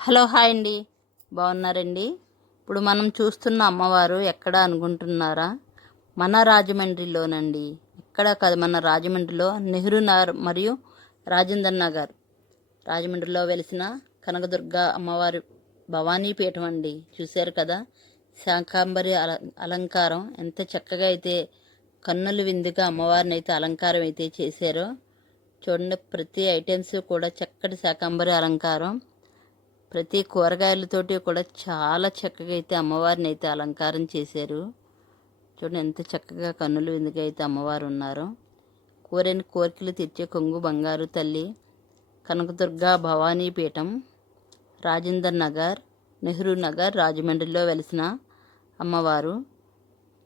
Hello hi అండి. బాగున్నారండి? ఇప్పుడు మనం చూస్తున్న అమ్మవారు ఎక్కడ అనుకుంటున్నారా? మన రాజమండ్రిలోనండి. ఎక్కడ కాదు, మన రాజమండ్రిలో నెహ్రూ నగర్ మరియు రాజేంద్ర నగర్, రాజమండ్రిలో వెలిసిన కనకదుర్గ అమ్మవారి భవానీపీఠం అండి. చూశారు కదా, శాకాంబరి అలంకారం ఎంత చక్కగా అయితే కన్నుల విందుగా అమ్మవారిని అయితే అలంకారం అయితే చేశారో చూడండి. ప్రతి ఐటమ్స్ కూడా చక్కటి శాకాంబరి అలంకారం, ప్రతి కూరగాయలతోటి కూడా చాలా చక్కగా అయితే అమ్మవారిని అయితే అలంకారం చేశారు. చూడండి ఎంత చక్కగా కన్నుల విందుగా అయితే అమ్మవారు ఉన్నారు. కోరిన కోరికలు తీర్చే కొంగు బంగారు తల్లి కనకదుర్గ భవానీపీఠం, రాజేందర్ నగర్, నెహ్రూ నగర్, రాజమండ్రిలో వెలిసిన అమ్మవారు.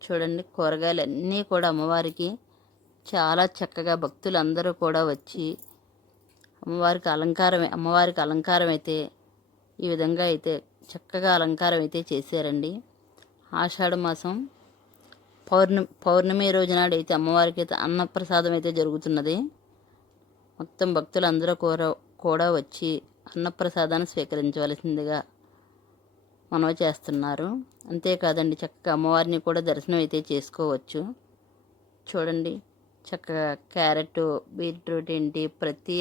చూడండి, కూరగాయలన్నీ కూడా అమ్మవారికి చాలా చక్కగా భక్తులందరూ కూడా వచ్చి అమ్మవారికి అలంకారం అయితే ఈ విధంగా అయితే చక్కగా అలంకారం అయితే చేశారండి. ఆషాఢ మాసం పౌర్ణమి రోజు నాడు అయితే అమ్మవారికి అయితే అన్నప్రసాదం అయితే జరుగుతున్నది. మొత్తం భక్తులందరూ కూడా వచ్చి అన్నప్రసాదాన్ని స్వీకరించవలసిందిగా మనవి చేస్తున్నారు. అంతేకాదండి, చక్కగా అమ్మవారిని కూడా దర్శనం అయితే చేసుకోవచ్చు. చూడండి, చక్కగా క్యారెట్, బీట్రూట్ ఏంటి ప్రతి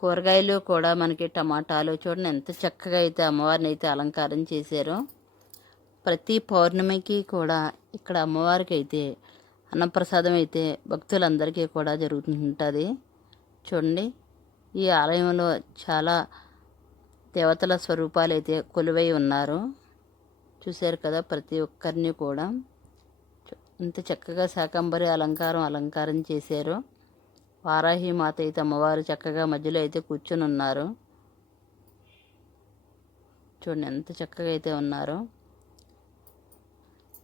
కూరగాయలు కూడా మనకి టమాటాలు చూడండి ఎంత చక్కగా అయితే అమ్మవారిని అయితే అలంకారం చేశారో. ప్రతి పౌర్ణమికి కూడా ఇక్కడ అమ్మవారికి అయితే అన్నప్రసాదం అయితే భక్తులందరికీ కూడా జరుగుతుంటుంది. చూడండి, ఈ ఆలయంలో చాలా దేవతల స్వరూపాలు అయితే కొలువై ఉన్నారు. చూశారు కదా, ప్రతి ఒక్కరిని కూడా ఇంత చక్కగా శాకంబరి అలంకారం చేశారు. వారాహి మాత అయితే అమ్మవారు చక్కగా మధ్యలో అయితే కూర్చొని ఉన్నారు. చూడండి ఎంత చక్కగా అయితే ఉన్నారు.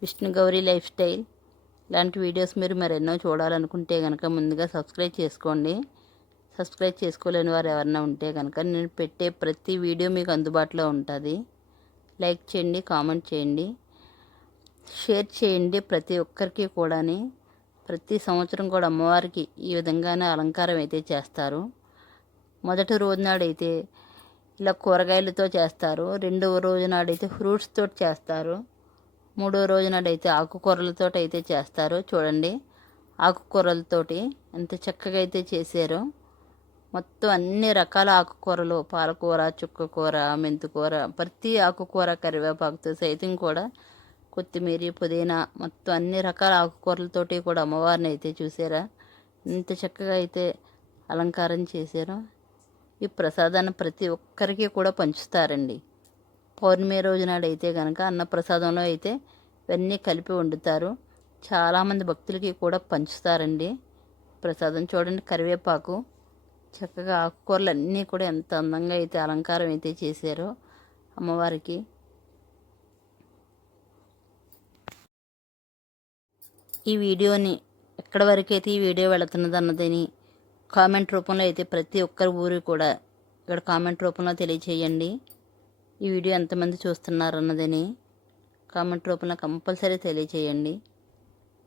విష్ణు గౌరీ లైఫ్ స్టైల్ ఇలాంటి వీడియోస్ మీరు మరెన్నో చూడాలనుకుంటే కనుక ముందుగా సబ్స్క్రైబ్ చేసుకోండి. సబ్స్క్రైబ్ చేసుకోలేని వారు ఎవరైనా ఉంటే కనుక నేను పెట్టే ప్రతి వీడియో మీకు అందుబాటులో ఉంటుంది. లైక్ చేయండి, కామెంట్ చేయండి, షేర్ చేయండి. ప్రతి ఒక్కరికి కూడా ప్రతి సంవత్సరం కూడా అమ్మవారికి ఈ విధంగానే అలంకారం అయితే చేస్తారు. మొదటి రోజు నాడైతే ఇలా కూరగాయలతో చేస్తారు. రెండవ రోజు నాడైతే ఫ్రూట్స్తో చేస్తారు. మూడో రోజు నాడైతే ఆకుకూరలతో అయితే చేస్తారు. చూడండి, ఆకుకూరలతోటి ఎంత చక్కగా అయితే చేశారో. మొత్తం అన్ని రకాల ఆకుకూరలు, పాలకూర, చుక్కకూర, మెంతికూర, ప్రతి ఆకుకూర, కరివేపాకుతో సైతం కూడా కొత్తిమీర, పుదీనా మొత్తం అన్ని రకాల ఆకుకూరలతోటి కూడా అమ్మవారిని అయితే చూసారా ఇంత చక్కగా అయితే అలంకారం చేశారు. ఈ ప్రసాదాన్ని ప్రతి ఒక్కరికి కూడా పంచుతారండి. పౌర్ణమి రోజు నాడు అయితే కనుక అన్నప్రసాదంలో అయితే ఇవన్నీ కలిపి వండుతారు. చాలామంది భక్తులకి కూడా పంచుతారండి ప్రసాదం. చూడండి, కరివేపాకు, చక్కగా ఆకుకూరలు అన్నీ కూడా ఎంత అందంగా అయితే అలంకారం అయితే చేశారో అమ్మవారికి. ఈ వీడియోని ఎక్కడి వరకు అయితే ఈ వీడియో వెళుతున్నది అన్నదని కామెంట్ రూపంలో అయితే ప్రతి ఒక్కరి ఊరు కూడా ఇక్కడ కామెంట్ రూపంలో తెలియచేయండి. ఈ వీడియో ఎంతమంది చూస్తున్నారు అన్నదని కామెంట్ రూపంలో కంపల్సరీ తెలియచేయండి.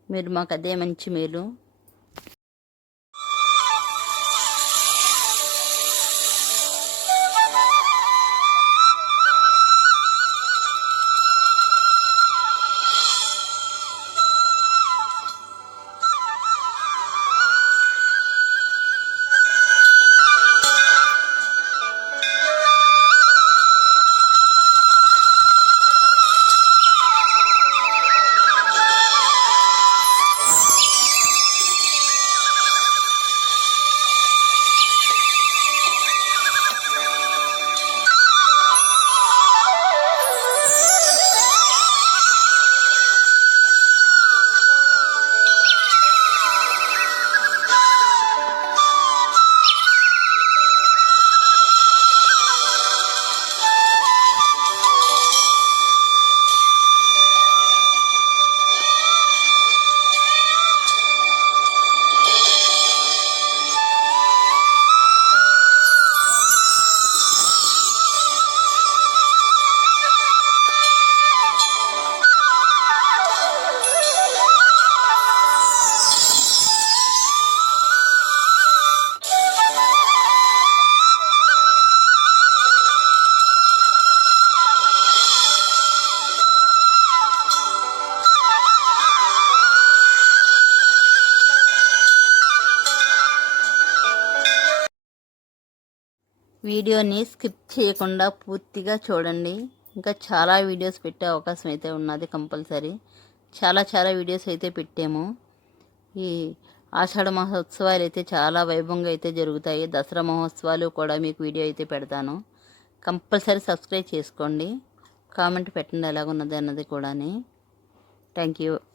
మీరు మాకు అదే మంచి మేలు. వీడియోని స్కిప్ చేయకుండా పూర్తిగా చూడండి. ఇంకా చాలా వీడియోస్ పెట్టే అవకాశం అయితే ఉన్నది కంపల్సరీ. చాలా వీడియోస్ అయితే పెట్టాము. ఈ ఆషాఢ మహోత్సవాలు అయితే చాలా వైభవంగా అయితే జరుగుతాయి. దసరా మహోత్సవాలు కూడా మీకు వీడియో అయితే పెడతాను. కంపల్సరీ సబ్స్క్రైబ్ చేసుకోండి. కామెంట్ పెట్టండి ఎలాగున్నది అన్నది కూడా. Thank you.